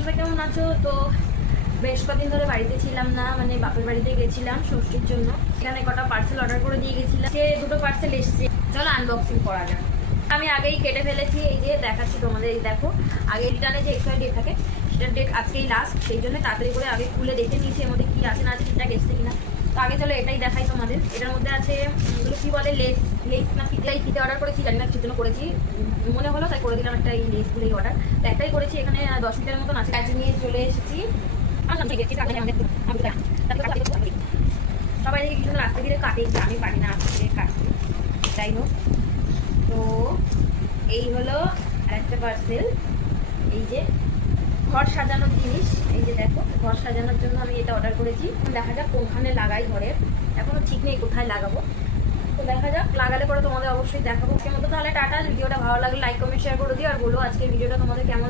সবাই কেমন আছো? তো বেশ কদিন ধরে বাড়িতে ছিলাম না, মানে বাপের বাড়িতে গেছিলাম ষষ্ঠীর জন্য। এখানে কটা পার্সেল অর্ডার করে দিয়ে গেছিলাম, সে দুটো পার্সেল এসছে। চলো আনবক্সিং করা যাক। আমি আগেই কেটে ফেলেছি, এই যে দেখাচ্ছি তোমাদের। এই দেখো, আগে রিটার্নে যে এক্সপায়ারি ডেট থাকে সেটার ডেট আজকেই লাস্ট, সেই জন্য তাড়াতাড়ি করে আগে খুলে দেখে নিয়েছি এর মধ্যে কী আছে না আছে, ঠিকঠাক এসছে কিনা। তো আগে চলো এটাই দেখাই তোমাদের। এটার মধ্যে আছে এগুলো কী বলে, লেস লেস না ফিতে, ফিতে অর্ডার করেছি, জানি না কিসের জন্য করেছি, মনে হলো তাই করে দিলাম একটা এই লেসগুলোই অর্ডার। তো একটাই করেছি, এখানে 10 মিটারের মতন আছে। কাজ নিয়ে চলে এসেছি। সবাই দেখি কিছু রাস্তা দিয়ে কাটে, আমি পারি না আস্তে দিয়ে কাটতে। যাই হোক, তো এই হলো আরেকটা পার্সেল। এই যে ঘর সাজানোর জিনিস, এই যে দেখো, ঘর সাজানোর জন্য আমি এটা অর্ডার করেছি। দেখা যাক কোনখানে লাগাই ঘরের, এখনো ঠিক নেই কোথায় লাগাবো। তো দেখা যাক, লাগালে পরে তোমাদের অবশ্যই দেখাবো। মতো তাহলে টাটা। ভিডিওটা ভালো লাগলে লাইক কমেন্ট শেয়ার করে দিও, আর বলো আজকের ভিডিওটা তোমাদের কেমন লাগে।